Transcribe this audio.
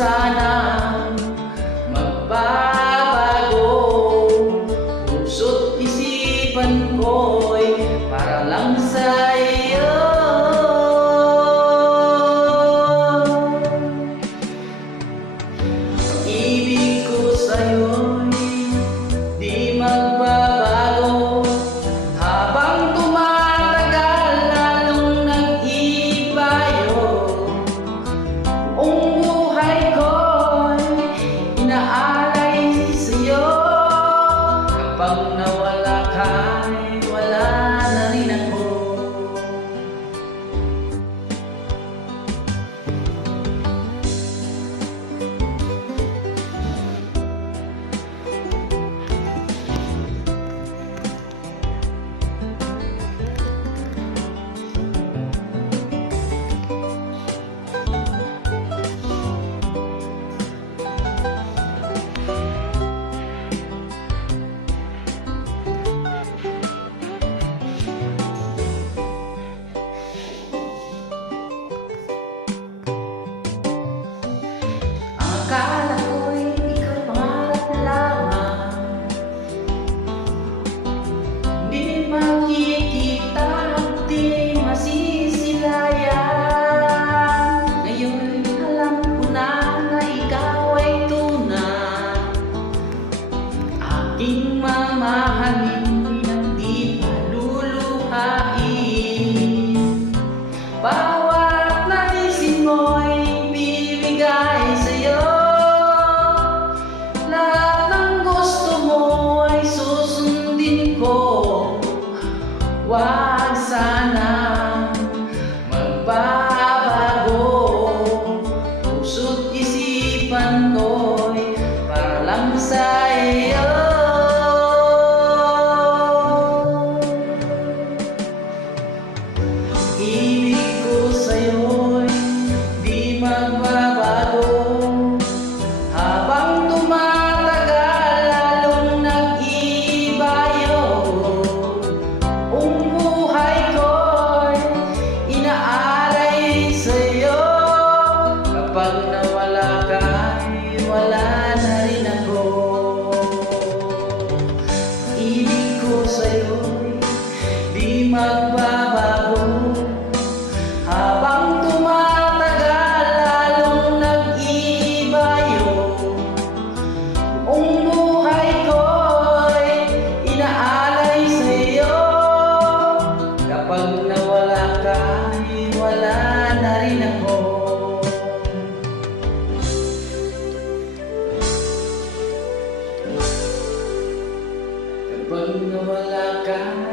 sanang magbabago. Puso't isipan ko'y para lang sa iyo. Pag-ibig ko sa'yo'y di magbabago. Habang tumatagal lalong nag-ibayo. Buong buhay ko'y inaalay sa'yo. Kapag nawala ka'y wala na rin ako. Akala ko'y ika'y pangarap lamang, di makikita at di masisilayan. Ngayon alam ko na ikaw ay tunay, aking mamahalin at di paluluhain. Bawat naisin mo'y bibigay sa'yo. Huwag sanang magbabago. Puso't isipan ko'y para lang sa iyo. Ibig ko sa'yo'y di magbabago. Habang tumatagal lalong nag-ibayo. Buong buhay ko'y inaalay sa'yo. Kapag nawala ka'y wala na rin ako. Ibig ko sa'yo'y di magbabago. Habang tumatagal lalong nag-ibayo. Buong buhay ko'y inaalay sa'yo. Kapag nawala ka'y wala na rin ako. Kapag nawala ka